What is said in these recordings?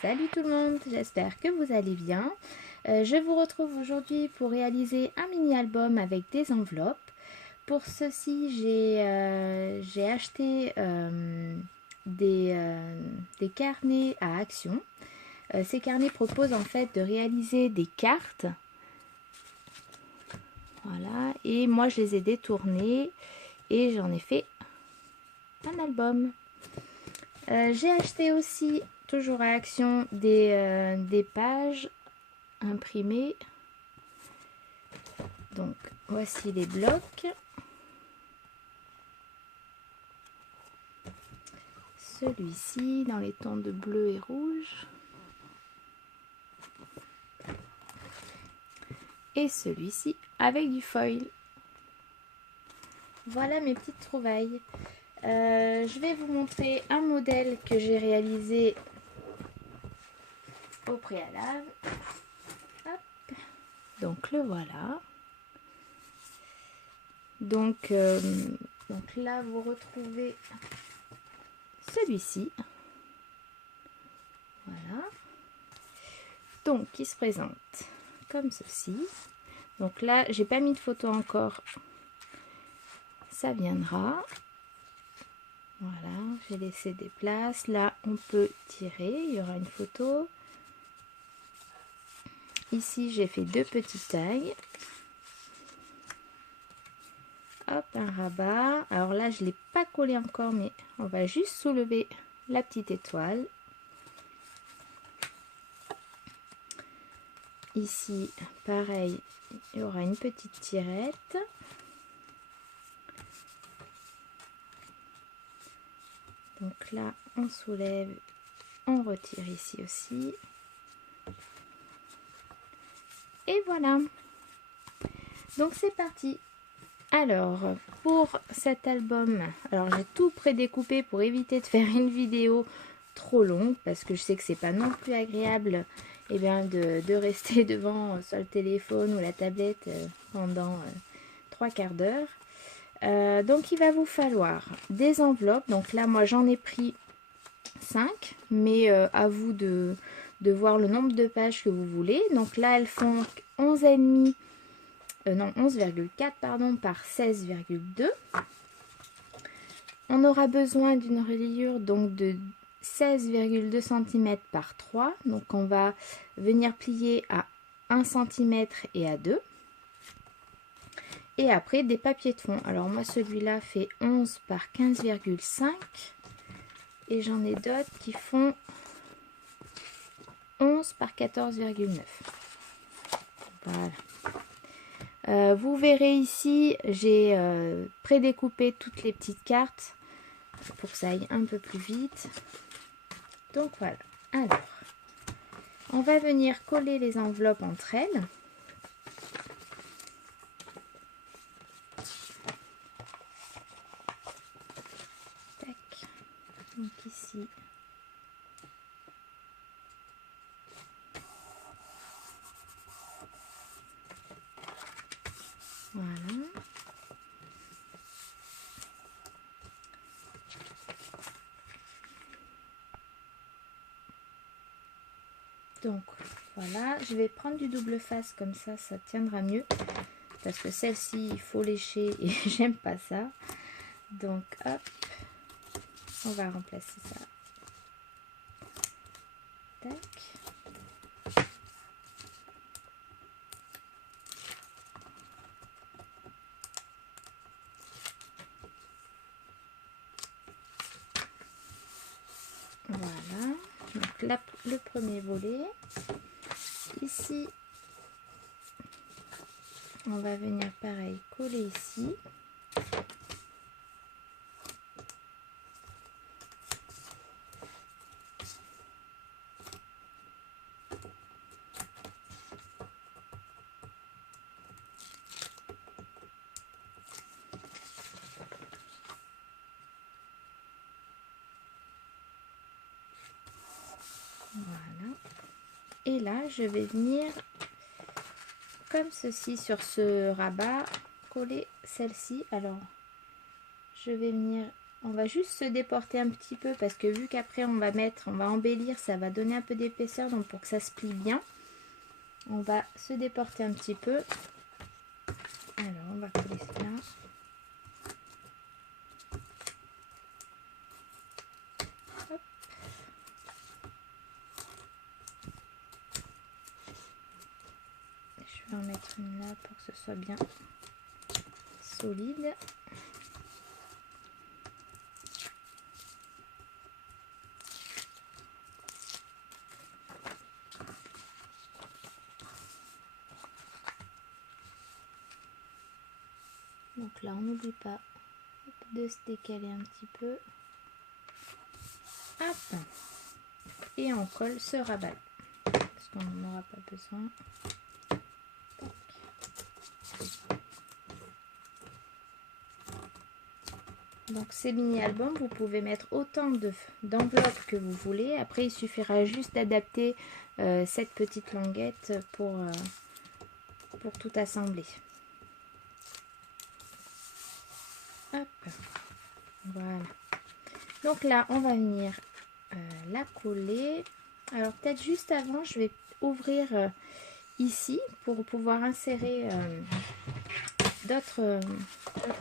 Salut tout le monde, j'espère que vous allez bien. Je vous retrouve aujourd'hui pour réaliser un mini-album avec des enveloppes. Pour ceci, j'ai acheté des carnets à action. Ces carnets proposent en fait de réaliser des cartes. Voilà, et moi je les ai détournés et j'en ai fait un album. J'ai acheté aussi, toujours à action, des pages imprimées. Donc voici les blocs. Celui-ci dans les tons de bleu et rouge. Et celui-ci avec du foil. Voilà mes petites trouvailles. Je vais vous montrer un modèle que j'ai réalisé au préalable. Hop. Donc le voilà. Donc là vous retrouvez celui-ci. Voilà. Donc qui se présente comme ceci. Donc là j'ai pas mis de photo encore. Ça viendra. Voilà, j'ai laissé des places. Là, on peut tirer. Il y aura une photo. Ici, j'ai fait deux petites tailles. Hop, un rabat. Alors là, je ne l'ai pas collé encore, mais on va juste soulever la petite étoile. Ici, pareil, il y aura une petite tirette. Donc là, on soulève, on retire ici aussi. Et voilà. Donc c'est parti. Alors, pour cet album, alors j'ai tout prédécoupé pour éviter de faire une vidéo trop longue, parce que je sais que c'est pas non plus agréable de rester devant soit le téléphone ou la tablette pendant 3/4 d'heure. Donc il va vous falloir des enveloppes. Donc là moi j'en ai pris 5, mais à vous de voir le nombre de pages que vous voulez. Donc là elles font 11,5 non 11,4 pardon par 16,2. On aura besoin d'une reliure donc de 16,2 cm par 3. Donc on va venir plier à 1 cm et à 2. Et après des papiers de fond. Alors moi celui-là fait 11 par 15,5 et j'en ai d'autres qui font 11 par 14,9. Voilà. Vous verrez ici, j'ai prédécoupé toutes les petites cartes pour que ça aille un peu plus vite. Donc voilà. Alors, on va venir coller les enveloppes entre elles. Donc ici, voilà. Donc voilà, je vais prendre du double face comme ça tiendra mieux. Parce que celle-ci, il faut lécher et j'aime pas ça. Donc hop, on va remplacer ça. Tac. Voilà, donc là le premier volet. Ici, on va venir pareil coller ici. Voilà. Et là, je vais venir comme ceci sur ce rabat coller celle-ci. Alors, je vais venir On va juste se déporter un petit peu parce que vu qu'après on va embellir, ça va donner un peu d'épaisseur. Donc pour que ça se plie bien, on va se déporter un petit peu. Alors on va coller cela. Hop. Je vais en mettre une là pour que ce soit bien solide. Donc là on n'oublie pas de se décaler un petit peu. Hop. Et on colle ce rabat parce qu'on n'en aura pas besoin. Donc ces mini-albums, vous pouvez mettre autant d'enveloppes que vous voulez. Après, il suffira juste d'adapter cette petite languette pour tout assembler. Hop. Voilà. Donc là, on va venir la coller. Alors peut-être juste avant, je vais ouvrir ici pour pouvoir insérer d'autres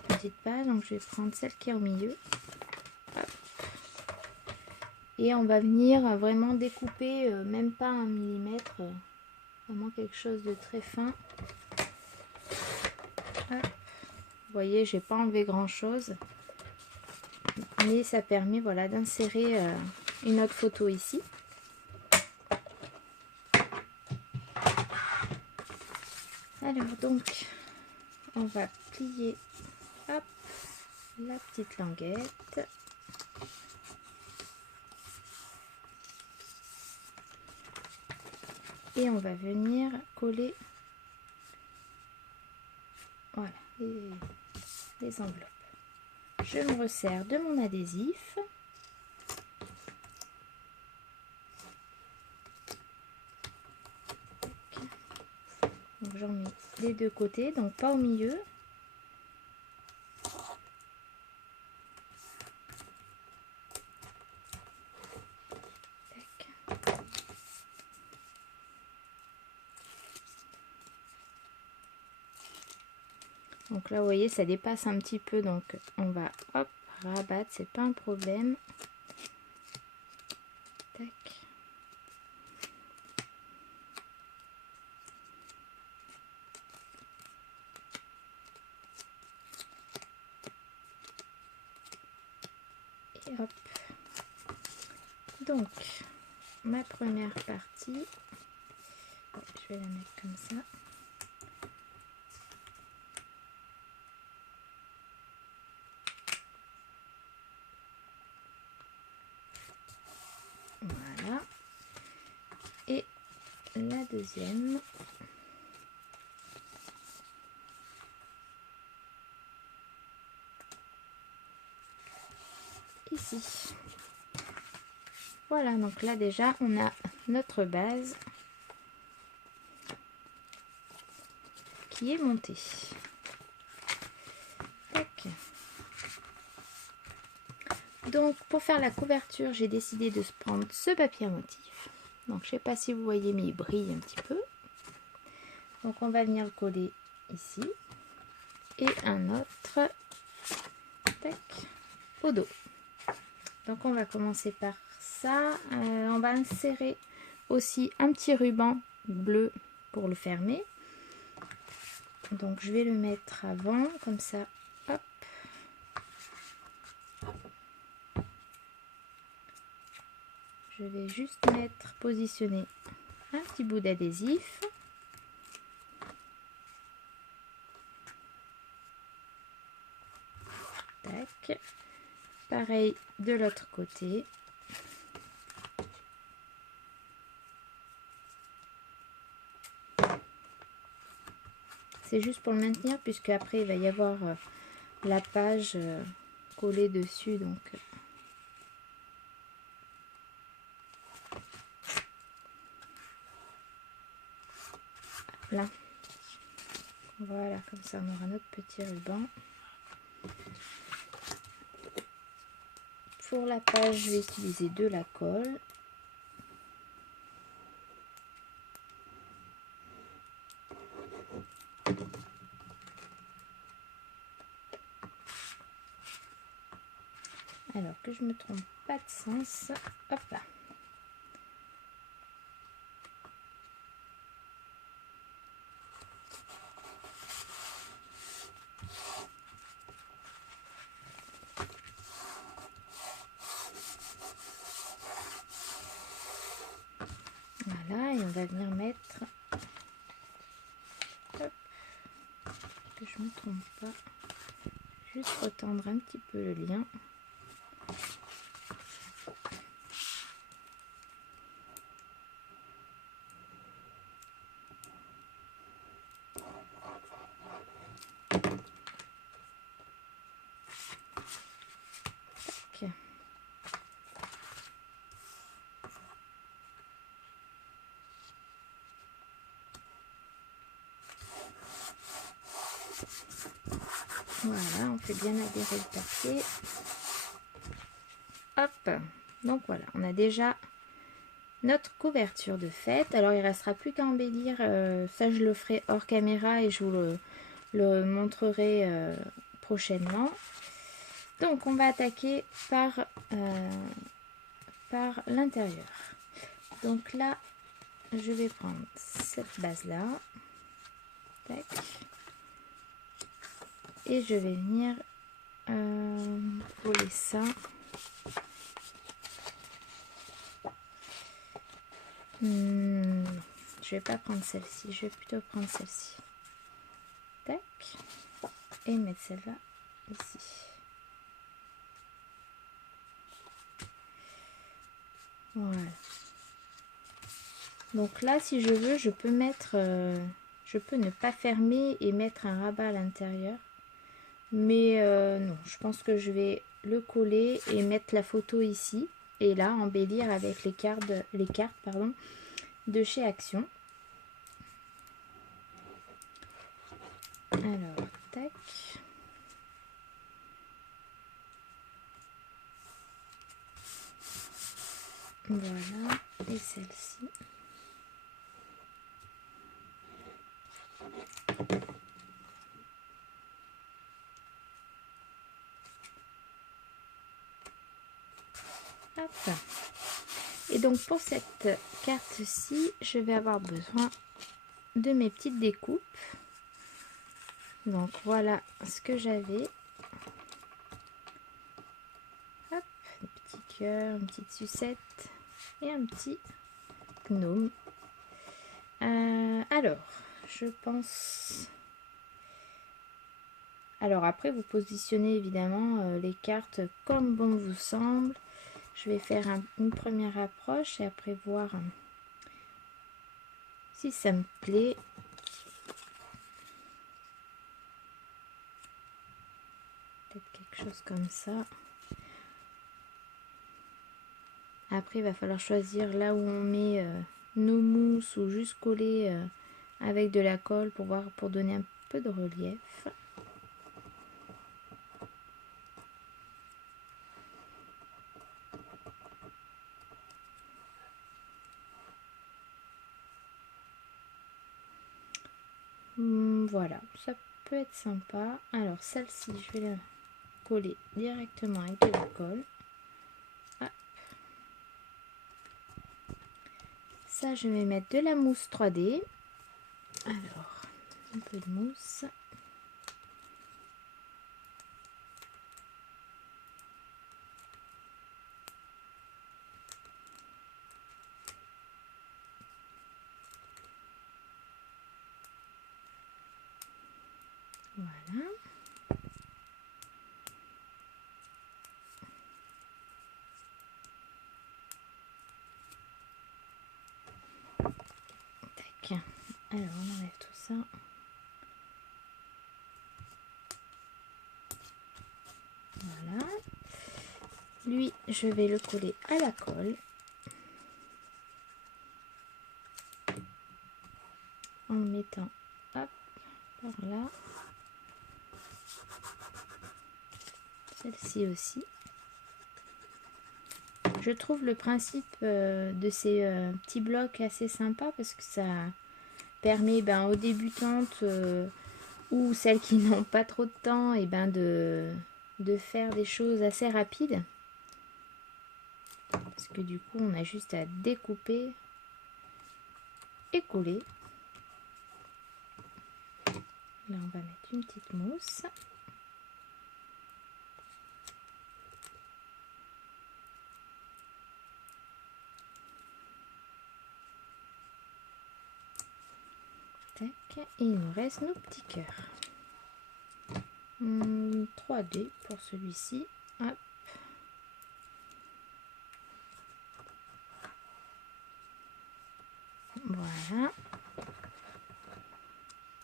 petites pages. Donc je vais prendre celle qui est au milieu. Hop. Et on va venir vraiment découper, même pas 1 millimètre, vraiment quelque chose de très fin. Hop. Vous voyez, j'ai pas enlevé grand chose, mais ça permet voilà d'insérer une autre photo ici. Alors donc on va plier, hop, la petite languette. Et on va venir coller, voilà, les enveloppes. Je me resserre de mon adhésif. Donc j'en mets des deux côtés, donc pas au milieu. Donc là, vous voyez, ça dépasse un petit peu, donc on va hop rabattre, c'est pas un problème. Tac. Et hop. Donc, ma première partie, je vais la mettre comme ça. Voilà. Et la deuxième. Ici. Voilà, donc là déjà on a notre base qui est montée. Tac. Donc pour faire la couverture, j'ai décidé de prendre ce papier à motif. Donc je sais pas si vous voyez, mais il brille un petit peu. Donc on va venir le coller ici et un autre, tac, au dos. Donc on va commencer par ça. On va insérer aussi un petit ruban bleu pour le fermer. Donc je vais le mettre avant, comme ça, hop. Je vais juste positionner un petit bout d'adhésif. Tac. Pareil de l'autre côté. C'est juste pour le maintenir puisque après il va y avoir la page collée dessus, donc là. Voilà, comme ça on aura notre petit ruban. pour la page, je vais utiliser de la colle. Alors que je me trompe pas de sens. Hop là. Voilà, et on va venir mettre, hop, que je me trompe pas, juste retendre un petit peu le lien. Tac. Voilà, on fait bien adhérer le papier. Hop, donc voilà, on a déjà notre couverture de fête. Alors il restera plus qu'à embellir, ça je le ferai hors caméra et je vous le montrerai prochainement. Donc on va attaquer par l'intérieur. Donc là, je vais prendre cette base là. Tac. Et je vais venir coller ça. Je vais pas prendre celle-ci, je vais plutôt prendre celle-ci. Tac. Et mettre celle-là ici. Voilà. Donc là, si je veux, je peux mettre, je peux ne pas fermer et mettre un rabat à l'intérieur. Mais non, je pense que je vais le coller et mettre la photo ici. Et là, embellir avec les cartes pardon, de chez Action. Alors, tac. Voilà, et celle-ci. Hop. Et donc pour cette carte-ci, je vais avoir besoin de mes petites découpes. Donc voilà ce que j'avais. Hop, des petits cœurs, une petite sucette et un petit gnome. Alors, je pense... Alors après, vous positionnez évidemment les cartes comme bon vous semble. Je vais faire une première approche et après voir si ça me plaît. Peut-être quelque chose comme ça. Après, il va falloir choisir là où on met nos mousses ou juste coller avec de la colle pour donner un peu de relief. Voilà, ça peut être sympa. Alors celle-ci, je vais la coller directement avec de la colle. Hop. Ça, je vais mettre de la mousse 3D. Alors, un peu de mousse. Voilà. Tac. Alors, on enlève tout ça. Voilà. Lui, je vais le coller à la colle. En le mettant, hop, par là. Celle-ci aussi. Je trouve le principe de ces petits blocs assez sympa parce que ça permet aux débutantes ou celles qui n'ont pas trop de temps de faire des choses assez rapides. Parce que du coup, on a juste à découper et coller. Là, on va mettre une petite mousse. Tac. Et il nous reste nos petits cœurs. 3D pour celui-ci. Hop. Voilà.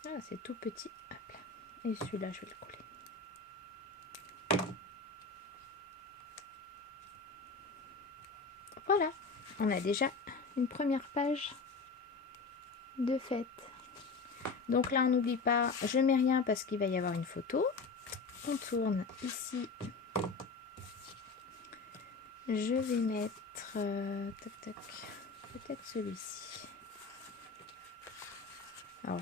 Ah, c'est tout petit. Hop là. Et celui-là, je vais le coller. Voilà. On a déjà une première page de faite. Donc là, on n'oublie pas, je mets rien parce qu'il va y avoir une photo. On tourne ici. Je vais mettre tac, tac, peut-être celui-ci. Alors,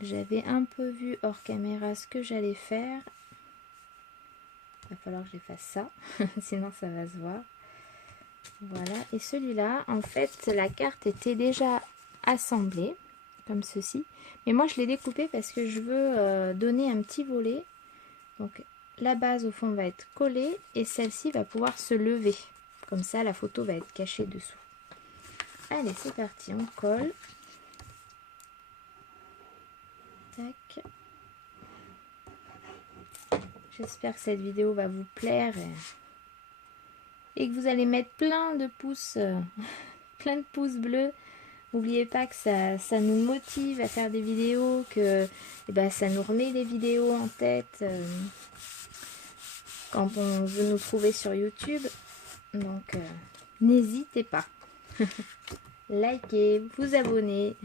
j'avais un peu vu hors caméra ce que j'allais faire. Il va falloir que je fasse ça, sinon ça va se voir. Voilà, et celui-là, en fait, la carte était déjà assemblée, comme ceci. Mais moi, je l'ai découpé parce que je veux donner un petit volet. Donc, la base, au fond, va être collée et celle-ci va pouvoir se lever. Comme ça, la photo va être cachée dessous. Allez, c'est parti, on colle. Tac. J'espère que cette vidéo va vous plaire et que vous allez mettre plein de pouces bleus. N'oubliez pas que ça nous motive à faire des vidéos, que ça nous remet les vidéos en tête quand on veut nous trouver sur YouTube. Donc, n'hésitez pas. Likez, vous abonnez,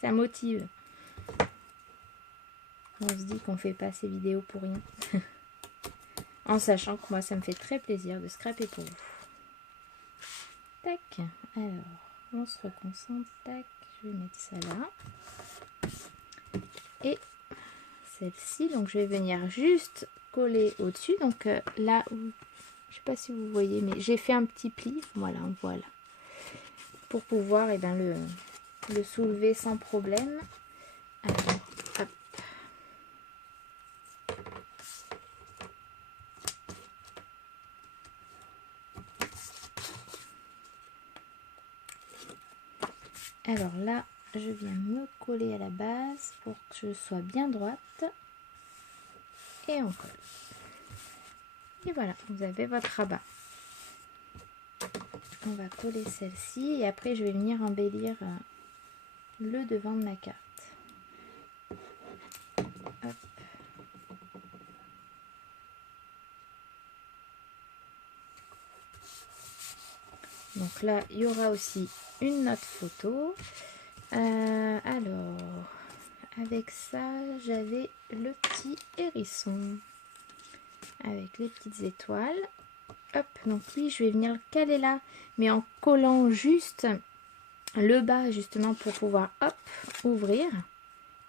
ça motive. On se dit qu'on fait pas ces vidéos pour rien. En sachant que moi, ça me fait très plaisir de scraper pour vous. Tac. Alors, on se reconcentre. Tac. Je vais mettre ça là. Et celle-ci, donc je vais venir juste coller au-dessus. Donc là où, je sais pas si vous voyez, mais j'ai fait un petit pli. Voilà, voilà. Pour pouvoir le soulever sans problème. Alors, hop. Alors là, je viens me coller à la base pour que je sois bien droite. Et on colle. Et voilà, vous avez votre rabat. On va coller celle-ci et après je vais venir embellir le devant de ma carte. Hop. Donc là, il y aura aussi une note photo. Alors, avec ça, j'avais le petit hérisson avec les petites étoiles. Hop, donc lui, je vais venir le caler là, mais en collant juste le bas, justement, pour pouvoir, hop, ouvrir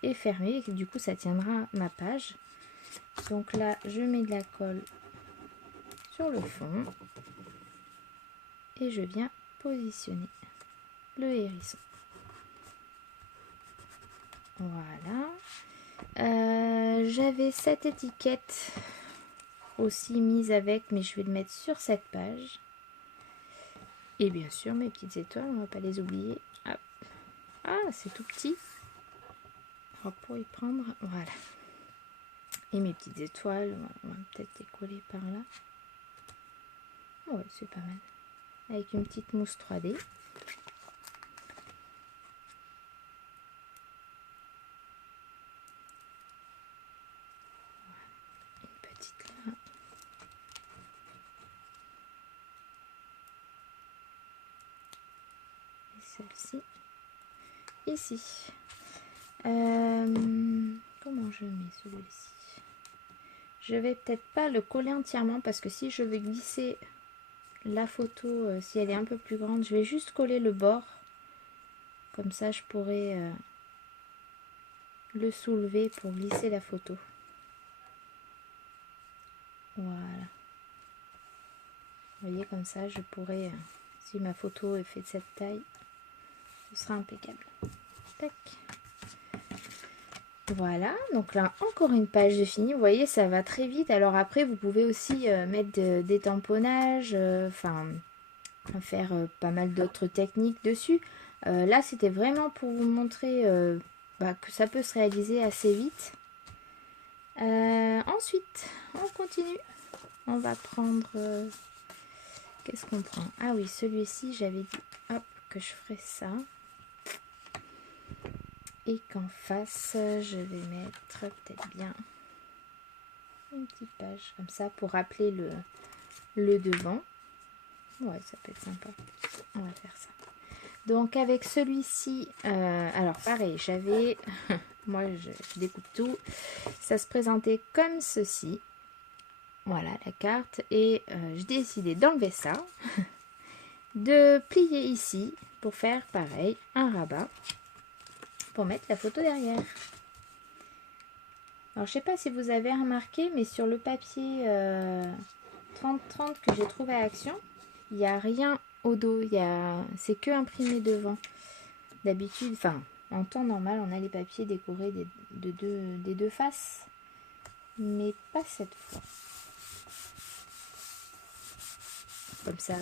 et fermer. Et du coup, ça tiendra ma page. Donc là, je mets de la colle sur le fond. Et je viens positionner le hérisson. Voilà. J'avais cette étiquette aussi mise avec, mais je vais le mettre sur cette page. Et bien sûr, mes petites étoiles, on ne va pas les oublier. Hop. Ah, c'est tout petit. Alors, pour y prendre, voilà. Et mes petites étoiles, on va peut-être les coller par là. Ouais, c'est pas mal. Avec une petite mousse 3D. Une petite là. Et celle-ci. Ici. Comment je mets celui-ci? Je vais peut-être pas le coller entièrement parce que si je vais glisser la photo, si elle est un peu plus grande, je vais juste coller le bord. Comme ça, je pourrai le soulever pour glisser la photo. Voilà. Vous voyez, comme ça, je pourrais, si ma photo est faite de cette taille, ce sera impeccable. Tac. Voilà, donc là, encore une page de fini. Vous voyez, ça va très vite. Alors après, vous pouvez aussi mettre des tamponnages, enfin, faire pas mal d'autres techniques dessus. Là, c'était vraiment pour vous montrer que ça peut se réaliser assez vite. Ensuite, on continue. On va prendre... qu'est-ce qu'on prend? Ah oui, celui-ci, j'avais dit hop, que je ferais ça. Et qu'en face, je vais mettre peut-être bien une petite page comme ça pour rappeler le devant. Ouais, ça peut être sympa. On va faire ça. Donc avec celui-ci, alors pareil, j'avais... moi, je découpe tout. Ça se présentait comme ceci. Voilà la carte. Et j'ai décidé d'enlever ça. De plier ici pour faire pareil, un rabat. Pour mettre la photo derrière. Alors je sais pas si vous avez remarqué, mais sur le papier 30-30 que j'ai trouvé à Action, il n'y a rien au dos, c'est que imprimé devant. D'habitude, enfin en temps normal, on a les papiers décorés des deux faces, mais pas cette fois. Comme ça,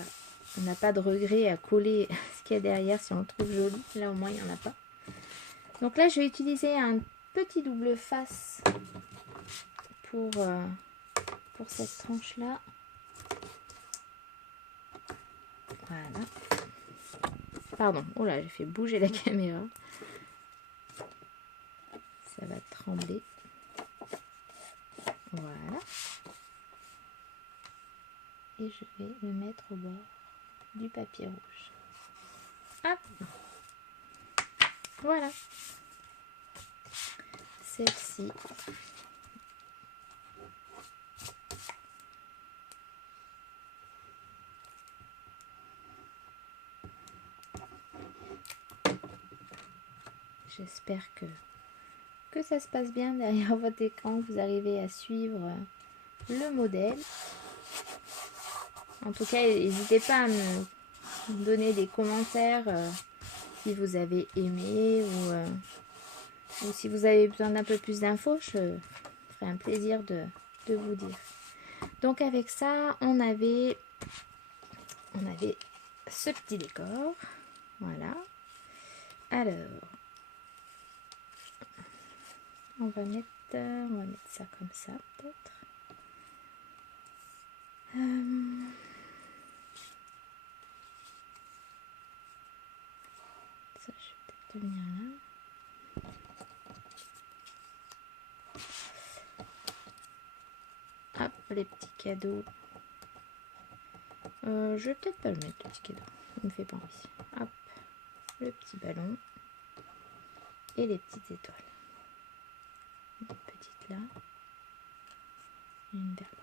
on n'a pas de regret à coller ce qu'il y a derrière si on le trouve joli. Là au moins il n'y en a pas. Donc là je vais utiliser un petit double face pour cette tranche là. Voilà. Pardon, oh là j'ai fait bouger la caméra. Ça va trembler. Voilà. Et je vais le mettre au bord du papier rouge. Hop. Voilà. Celle-ci. J'espère que ça se passe bien derrière votre écran, que vous arrivez à suivre le modèle. En tout cas, n'hésitez pas à me donner des commentaires si vous avez aimé ou si vous avez besoin d'un peu plus d'infos, je ferai un plaisir de vous dire. Donc avec ça, on avait ce petit décor. Voilà. Alors, on va mettre ça comme ça peut-être. Ça, je vais peut-être venir là. Hop, les petits cadeaux. Je vais peut-être pas le mettre, le petit cadeau. Il me fait pas envie. Hop, le petit ballon. Et les petites étoiles. Une petite là. Et une dernière.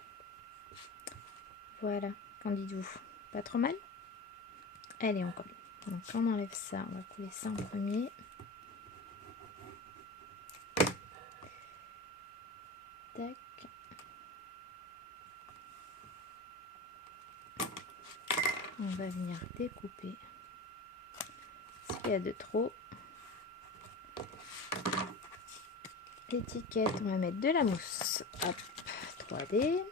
Voilà, qu'en dites-vous? Pas trop mal? Allez, on colle. Donc on enlève ça, on va coller ça en premier. Tac. On va venir découper ce qu'il y a de trop. L'étiquette, on va mettre de la mousse. Hop, 3D.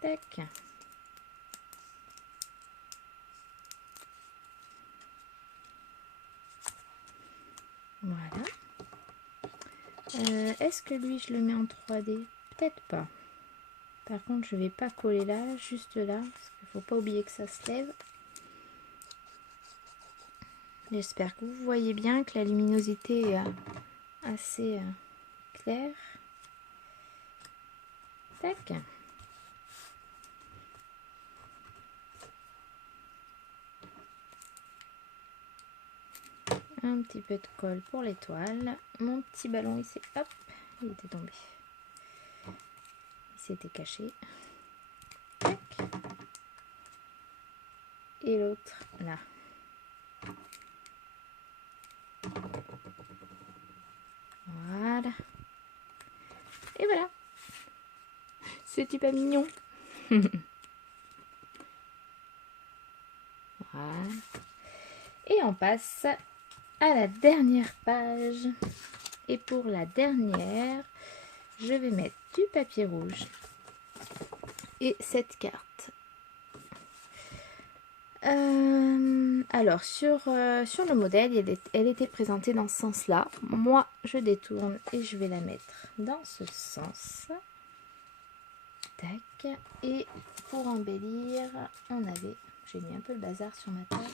Tac. Voilà. Est-ce que lui, je le mets en 3D? Peut-être pas. Par contre, je vais pas coller là, juste là, parce qu'il faut pas oublier que ça se lève. J'espère que vous voyez bien, que la luminosité est assez claire. Tac. Un petit peu de colle pour l'étoile. Mon petit ballon ici, hop, il était tombé. c'était caché. Tac. Et l'autre là. Voilà. Et voilà. C'est-tu pas mignon? Voilà. Et on passe à la dernière page. Et pour la dernière, je vais mettre du papier rouge et cette carte. Alors, sur le modèle, elle était présentée dans ce sens-là. Moi, je détourne et je vais la mettre dans ce sens. Tac. Et pour embellir, on avait... J'ai mis un peu le bazar sur ma table.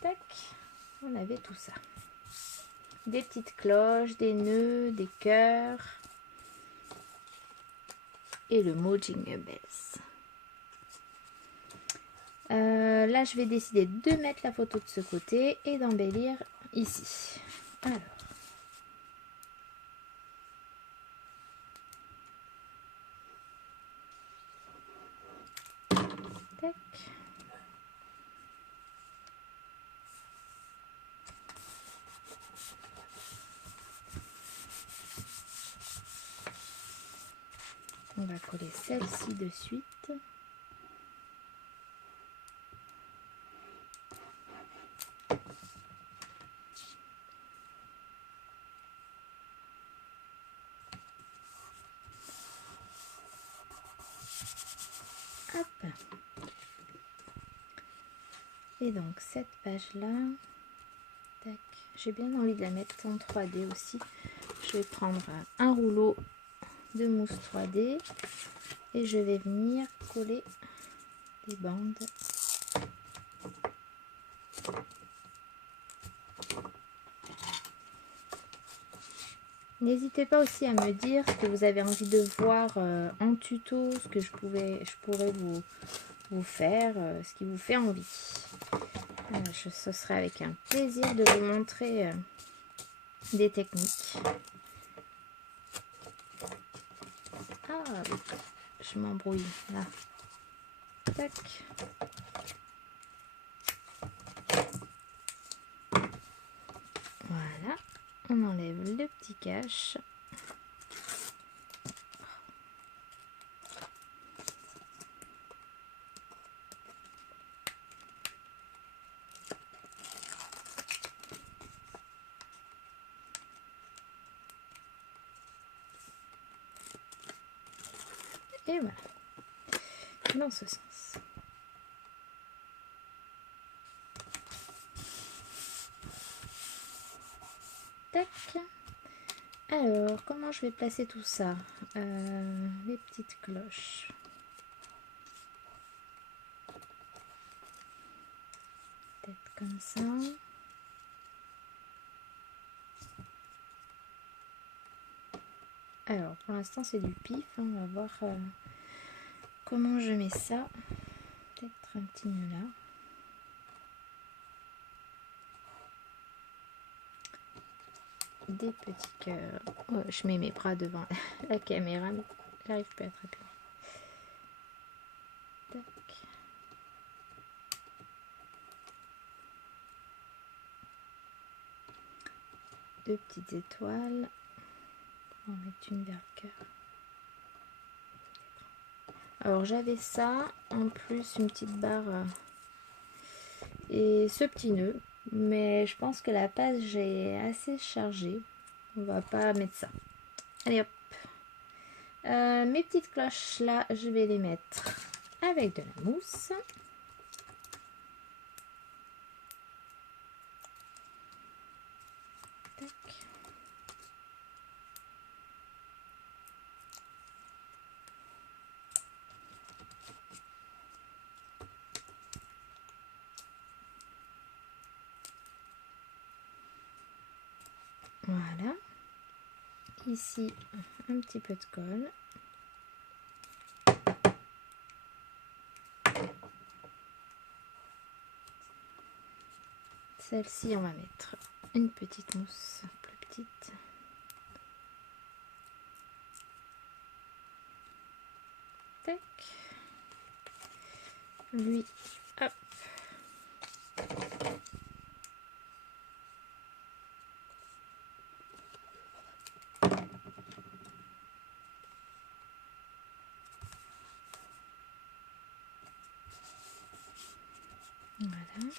Tac. On avait tout ça. Des petites cloches, des nœuds, des cœurs. Et le mot Jingle Bells. Là, je vais décider de mettre la photo de ce côté et d'embellir ici. Alors. Tac. On va coller celle-ci de suite. Hop. Et donc cette page-là, tac, j'ai bien envie de la mettre en 3D aussi. Je vais prendre un rouleau de mousse 3D et je vais venir coller des bandes. N'hésitez pas aussi à me dire ce que vous avez envie de voir en tuto, ce que je pourrais vous faire, ce qui vous fait envie. Ce serait avec un plaisir de vous montrer des techniques. Ah, je m'embrouille là. Tac. Voilà. On enlève le petit cache. Et voilà. Dans ce sens. Tac. Alors, comment je vais placer tout ça? Les petites cloches. Peut-être comme ça. Alors, pour l'instant, c'est du pif. On va voir comment je mets ça. Peut-être un petit nœud là. Des petits cœurs. Oh, je mets mes bras devant la caméra, mais j'arrive pas à attraper. Tac. Deux petites étoiles. On va mettre une vers le cœur. Alors j'avais ça, en plus une petite barre et ce petit nœud. Mais je pense que la page est assez chargée. On va pas mettre ça. Allez hop. Mes petites cloches là, je vais les mettre avec de la mousse. Tac. Voilà. Ici, un petit peu de colle. Celle-ci, on va mettre une petite mousse plus petite. Tac. Lui, hop. Voilà.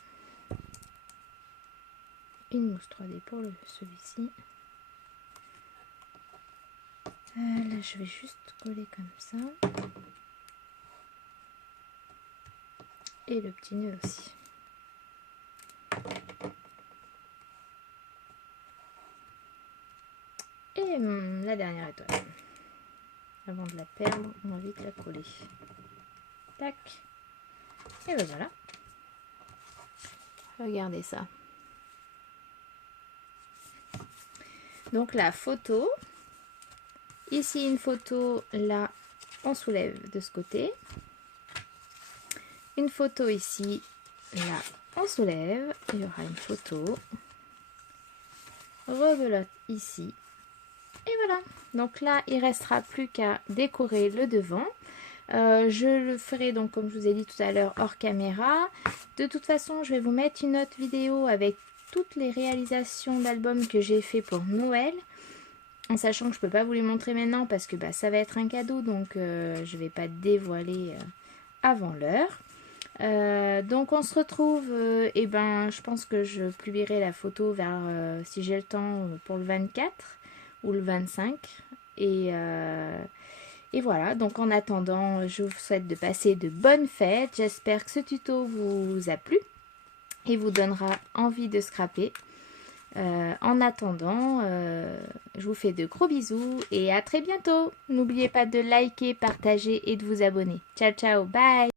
Une mousse 3D pour celui-ci. Là, je vais juste coller comme ça. Et le petit nœud aussi. Et la dernière étoile. Avant de la perdre, on va vite la coller. Tac. Et ben voilà. Regardez ça. Donc la photo. Ici une photo, là on soulève de ce côté. Une photo ici, là on soulève. Il y aura une photo. Rebelote ici. Et voilà. Donc là il restera plus qu'à décorer le devant. Je le ferai donc comme je vous ai dit tout à l'heure hors caméra. De toute façon je vais vous mettre une autre vidéo avec toutes les réalisations d'albums que j'ai fait pour Noël. En sachant que je ne peux pas vous les montrer maintenant parce que ça va être un cadeau, donc je ne vais pas dévoiler avant l'heure. Donc on se retrouve, je pense que je publierai la photo vers, si j'ai le temps, pour le 24 ou le 25. Et voilà, donc en attendant, je vous souhaite de passer de bonnes fêtes. J'espère que ce tuto vous a plu et vous donnera envie de scraper. En attendant, je vous fais de gros bisous et à très bientôt. N'oubliez pas de liker, partager et de vous abonner. Ciao, ciao, bye!